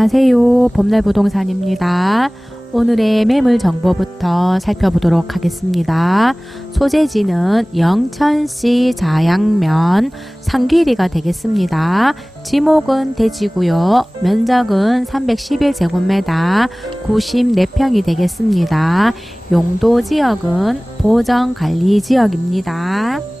안녕하세요. 봄날 부동산입니다. 오늘의 매물 정보부터 살펴보도록 하겠습니다. 소재지는 영천시 자양면 상귀리가 되겠습니다. 지목은 대지고요. 면적은 311제곱미터 94평이 되겠습니다. 용도 지역은 보정관리 지역입니다.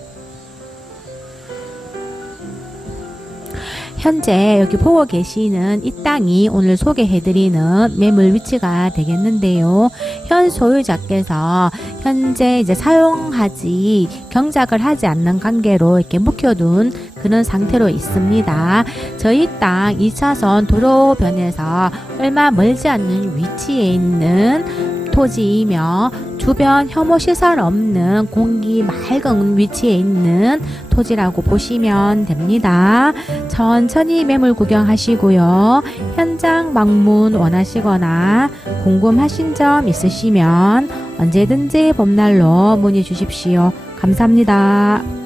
현재 여기 보고 계시는 이 땅이 오늘 소개해드리는 매물 위치가 되겠는데요. 현 소유자께서 현재 이제 사용하지 경작을 하지 않는 관계로 이렇게 묵혀둔 그런 상태로 있습니다. 저희 땅 2차선 도로변에서 얼마 멀지 않는 위치에 있는 토지이며 주변 혐오 시설 없는 공기 맑은 위치에 있는 토지라고 보시면 됩니다. 천천히 매물 구경하시고요. 현장 방문 원하시거나 궁금하신 점 있으시면 언제든지 봄날로 문의 주십시오. 감사합니다.